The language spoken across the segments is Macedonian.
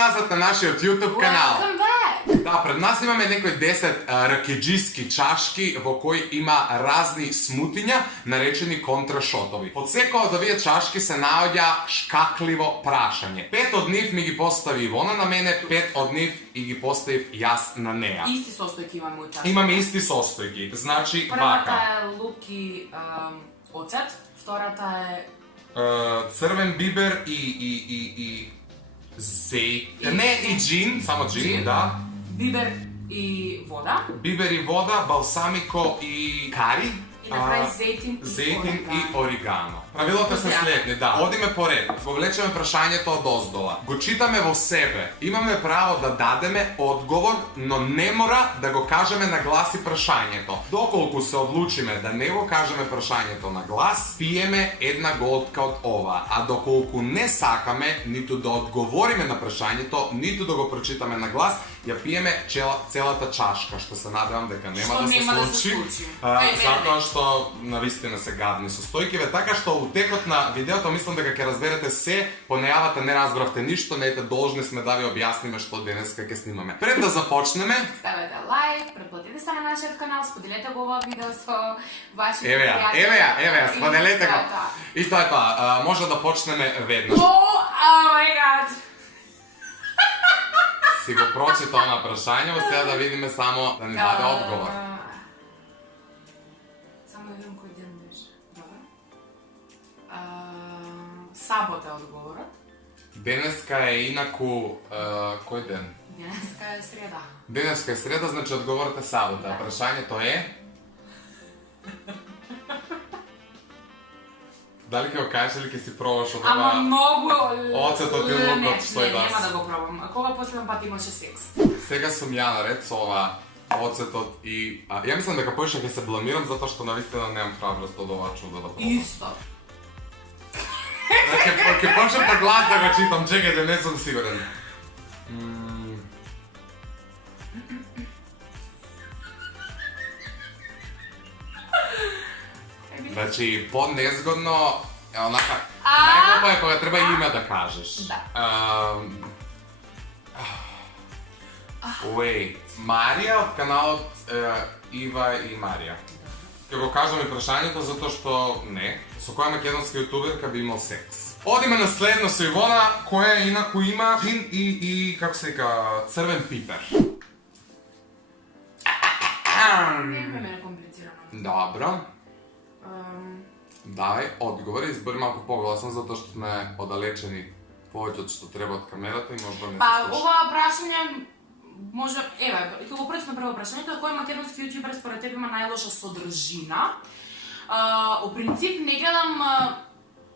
nazad na našиот YouTube канал. Welcome back! Да, пред нас имаме некои 10 ракеджиски чашки во кои има разни смутиња, наречени контрашотови. Под секоја од овие чашки се наоѓа шкакливо прашање. 5 од нив ми ги постави Ивона на мене, 5 од нив и ги поставив јас на неа. Исти состојки имаме у чашка. Имаме исти состојки. Значи, Првата вака. е лук и оцет, втората е Црвен бибер и зејт. Не, и джин, само джин, да. бибер и вода. Бибер и вода, балсамико и кари. И накрај зејтин и оригано. Правилата се следни, да. Одиме по ред. Го влечеме прашањето од оздола. Го читаме во себе. Имаме право да дадеме одговор, но не мора да го кажеме на глас и прашањето. Доколку се одлучиме да не го кажеме прашањето на глас, пиеме една голтка од ова. А доколку не сакаме ниту да одговориме на прашањето, ниту да го прочитаме на глас, ја пиеме целата чашка, што се надевам дека нема да се случи. Затоа што навистина се гадни состојкиве, така што у текот на видеото мислам дека ќе разберете се, по најавата не разбравте ништо, не ете должни сме да ви објасниме што денеска ќе снимаме. Пред да започнеме, ставете лайк, претплатете се на нашиот канал, споделете го ова видео со вашите еве ја, споделете го. И тоа е тоа, може да почнеме веднаш. Oh my god! Си го прочитал на прашањето, сега да видиме само да ни даде одговор. Само да видим кој ден беше. Добро. Сабота е одговорот. Денеска е инаку, кој ден? Денеска е среда. Денеска е среда, значи одговорот е сабота. Прашањето е... Дали ќе го кажеш или ќе си пробаш од Ама ова многу... оцетот и лукот што е нема да го пробам. Кога последен пат имаше секс? Сега сум ја наред со ова оцетот и... Ја мислам дека поише ќе се бламирам затоа што навистина немам храброст од ова чудо да пробам. Исто. Значи, ќе почнем по глас да го читам, чекајте, не сум сигурен. Значи, по-незгодно е онака... Најглупо е кога треба име да кажеш. Да. Wait, Марија од каналот Ива и Марија. Ќе го кажам и прашањето затоа што не. Со која македонска јутуберка би имал секс? Одиме на следно со Ивона, која инаку има джин и како се вика, црвен пипер. Не е комплицирано. Добро. Давај, одговори, избори малку погласно затоа што сме оддалечени повеќе од што треба од камерата и можда не се Па, слуша. ова прашање може, еве, ќе го пресна прво прашањето, кој македонски јутубер според тебе има најлоша содржина? О принцип не гледам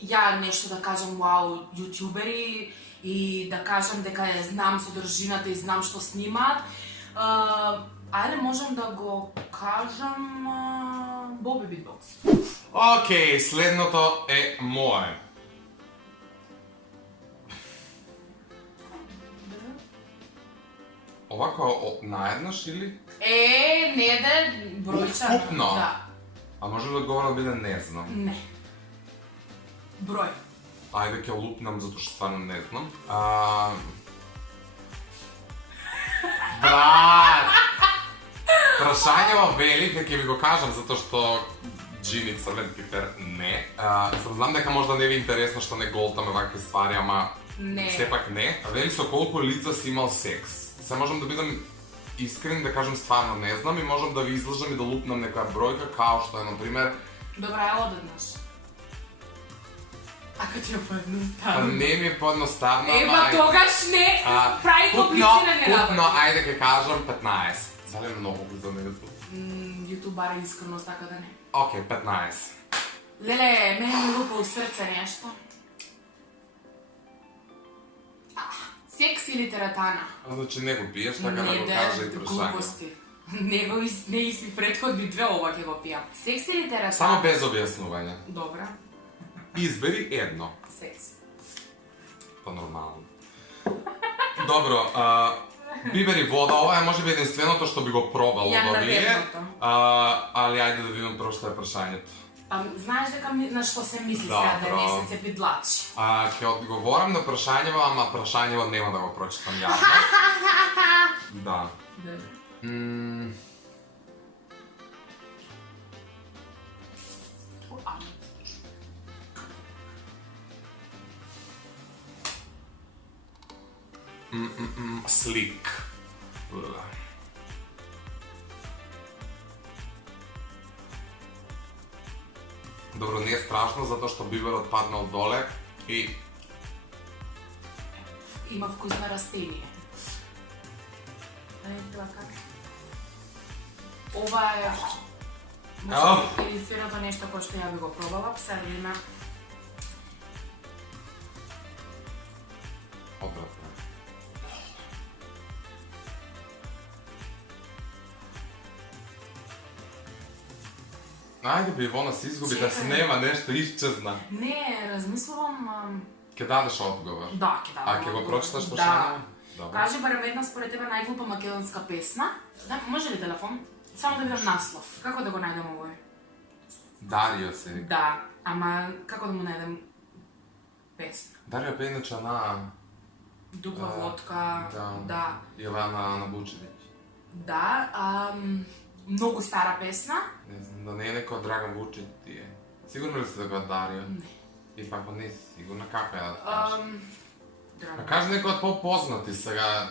ја нешто да кажам вау јутубери и да кажам дека ја знам содржината и знам што снимаат. Ајде можам да го кажам Боби Битбокс. Океј, следното е мое. Овако наеднаш или? Не да бројчано. Вкупно? Да. А може да одговорот биде не знам? Не. Број. Ајде ќе лупнам затоа што стварно не знам. Брат! Прашањево вели, ќе ви го кажам затоа што джин и црвен пипер не. Знам дека можда не ви е интересно што не голтаме вакви ствари, ама Не. сепак не. Вели со колку лица си имал секс. Се можам да бидам искрен да кажам стварно не знам и можам да ви излажам и да лупнам некоја бројка као што е на пример. Добра е одеднаш. Ако ти е поедноставно. Не ми е поедноставно, Ева тогаш не прави комплицирани Купно, работи. ајде ќе кажам 15. Зали е многу за него? Јутубара искреност така да не. Океј, 15. Леле, мене ми лупа у срце нешто. Секс или теретана? Значи не го пиеш, така да го кажа и прашање. глупости. Не испи претходни две, ова ќе го пијам. Секс или теретана? Само без објаснување. Добра. Избери едно. Секс. Па нормално. Добро, бибер и вода, ова е можеби единственото што би го пробал од Ја овие. наредното. Али ајде да видам прво што е прашањето. Па, знаеш дека на што се мисли Добро. сега да не се цепи длачи. Ќе одговорам на прашањево, ама прашањево нема да го прочитам јавно. Да. Добре. Слик. Добро, не е страшно затоа што биберот паднал доле и Има вкус на растение. Ова е единственото нешто кое што ја би го пробала, се време. Одвратно. Ајде би, Ивона се изгуби, да се нема нешто исчезна. Не, размислувам... Ке дадеш одговор? Да, ќе дадам. А ке го одговор. прочиташ Да. прашање? Добро. Кажи барем една според тебе најглупа македонска песна. Да, може ли телефон? Само да видам наслов. Како да го најдем овој? Дарио се вика. Да, ама како да му најдем песна? Дарио пе иначе на... Дупла водка, да. И ова на Вучевиќ. Да, многу стара песна. Не знам, да не е некој Драган Вучич ти е. Сигурно ли си дека е Дарио? Не. И пак не си сигурна, како е да ти кажеш? Драган. А кажи некој од по-познати сега.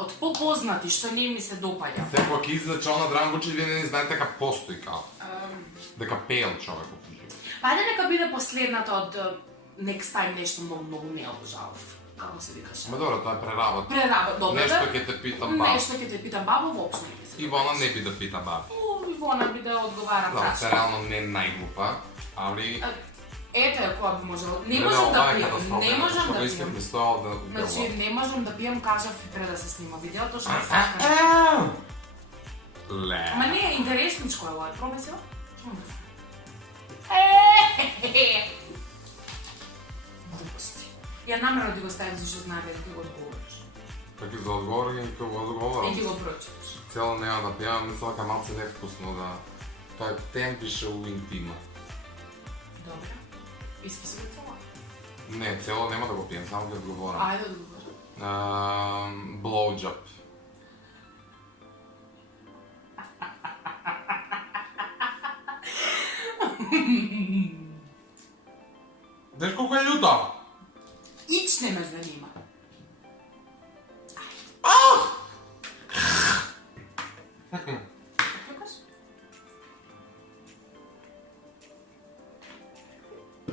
Од попознати што не ми се допаѓа. Секој ќе излече она Драган Вучич, вие не знаете дека постои као. Дека пеел човек во живот. Па ајде нека биде последната од Next Time нешто многу не обожавав. Како се викаше? Ма добро, тоа е преработ. Преработ, добро. Нешто ќе те питам бабо. Нешто ќе те питам бабо, воопшто не ќе се. Ивона не би да пита бабо. Ивона би да одговара Да, прашање. се реално не најглупа, али... Ето е која би можела. Не можам да пијам, не можам да Искав пијам. ми стоал да... Значи, не можам да пијам, кажав и пред да се снима видеото, што сакам. Ле. Ама не е интересничко е ова, пробај се. Глупости. Ја намерно ти го ставив зашто знае дека ќе го одговориш. Така за одговор и ќе го одговорам. И ќе го прочиташ. Цело нема да пијам, мисля дека малце невкусно да... Тоа е темпише у интима. Добре. Исписи го цело. Не, цело нема да го пијам, само ќе одговорам. Ајде одговори. Blowjob. Знаеш колко е лjuto? Ич не ме занима.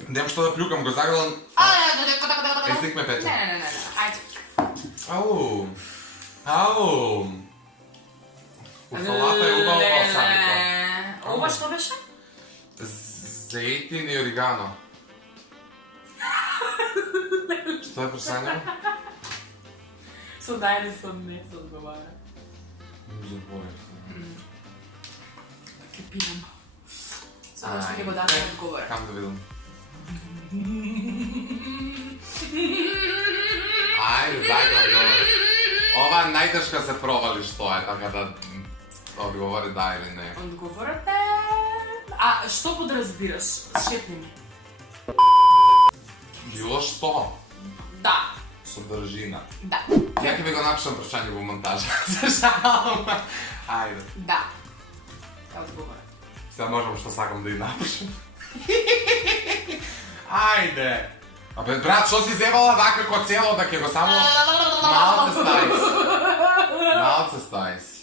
Немам што да плюкам, го загадам... Език ме пече. Не, ајде. Ау. Ау. У салата е убаво балсамико. Ова што беше? Зејтин и оригано. Што е прашање? Со да или со не се одговара. Заборев. Ке пијам. Сега што ќе го даде одговора. Кам да видам. Ајде, дај го одговор. Ова најтешка се провали што е, така да одговори да или не. Одговорот е... А што подразбираш? Шепни ми. Било што? Да. Содржина. Да. Ја ќе ви го напишам прашање во монтажа. Зашалам. Ајде. Да. Е одговор. Сега можам што сакам да и напишам. Ајде. Абе, брат, што си зебала дака како цело, да ќе го само... Малце стај си. Малце стај си.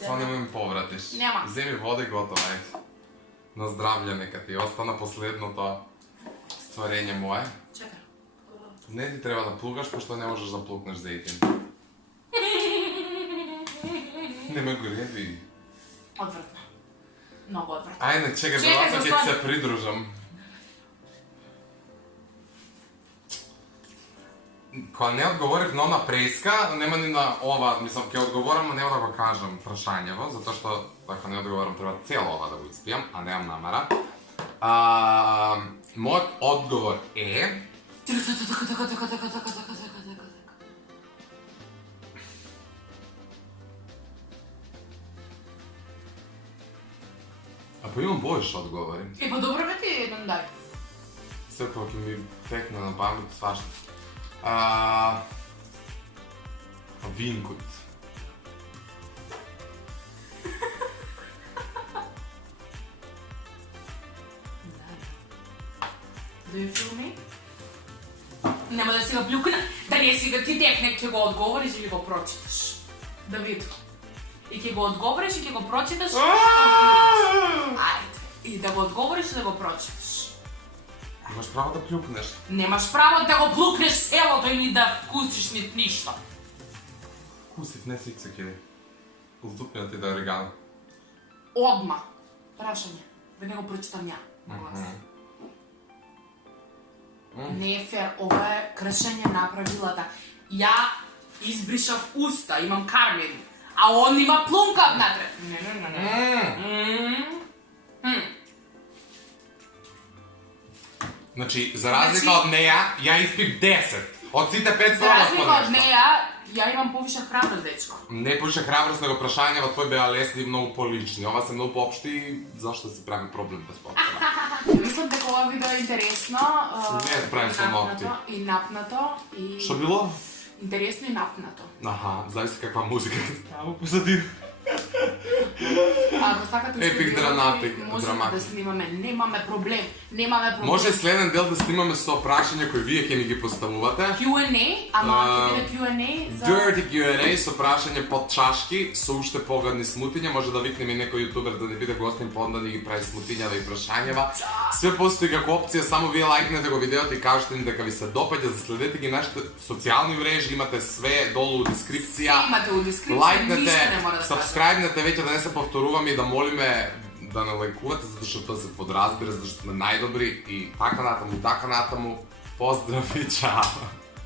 Само нема ми повратиш. Нема. Земи вода и готово, ајде. На здравје нека ти остана последното стварење мое. Чекај. Не ти треба да плугаш, пошто не можеш да плукнеш зејтин. Не ме гореди. Одвратно. Многу одвратно. Ајде, чекај, Чекај, веројатно ќе ти заслани. се придружам. Кога не одговорив на она преска, нема ни на ова, мислам, ќе одговорам, но нема да го кажам прашањево, затоа што ако не одговорам треба цело ова да го испијам, а немам намера. Мојот одговор е... па имам больше одговори. Па добро бе ти еден дај. Секој ќе ми пекне на памет свашта. Винкот. Do you feel me? Нема да си го плюкна, да не си го ти текне, ќе го одговориш или го прочиташ. Да видам. И ќе го одговориш и ќе го прочиташ. Ајде. И да го одговориш и да го прочиташ. Имаш право да плюкнеш. Немаш право да го плюкнеш селото или да вкусиш ништо. Вкусив не сикце кеде. Лдупнат ти да орегано. Одма. Прашање. Да не го прочитам ја. На глас. Не е фер, ова е кршење на правилата. Ја избришав уста, имам кармен, а он има плунка внатре. Значи, за разлика од неја, ја испих 10. Од сите 5 За слаба разлика од неја, ја имам повише храброст, дечко. Не повише храброст, него прашањава твои беа лесни и многу полични. Ова се многу поопшти и зашто се прави проблем без потреба? Мислам дека ова видео е интересно. Не е правим со ногти. И напнато, и... Што било? Интересно и напнато. Аха, зависи каква музика таму позади. Ако сакате уште Епик драматик, можеме да снимаме, немаме проблем. Може следен дел да снимаме со прашања кои вие ќе ни ги поставувате. Q&A, ама ќе биде Q&A за... Dirty Q&A со прашање под чашки, со уште погадни смутиња, може да викнеме некој јутубер да не биде гостин под да ни ги прави смутиња, да ги прашањава. Све постои како опција, само вие лајкнете го видеото и кажете ни дека ви се допаѓа, заследете ги нашите социјални мрежи, имате све долу у дескрипција. Имате у дескрипција, ништо не мора да сабскрајбнете, веќе да не се повторуваме и да молиме да не лајкувате, затоа што тоа се подразбира, затоа што сме најдобри и така натаму, така натаму. Поздрав и чао!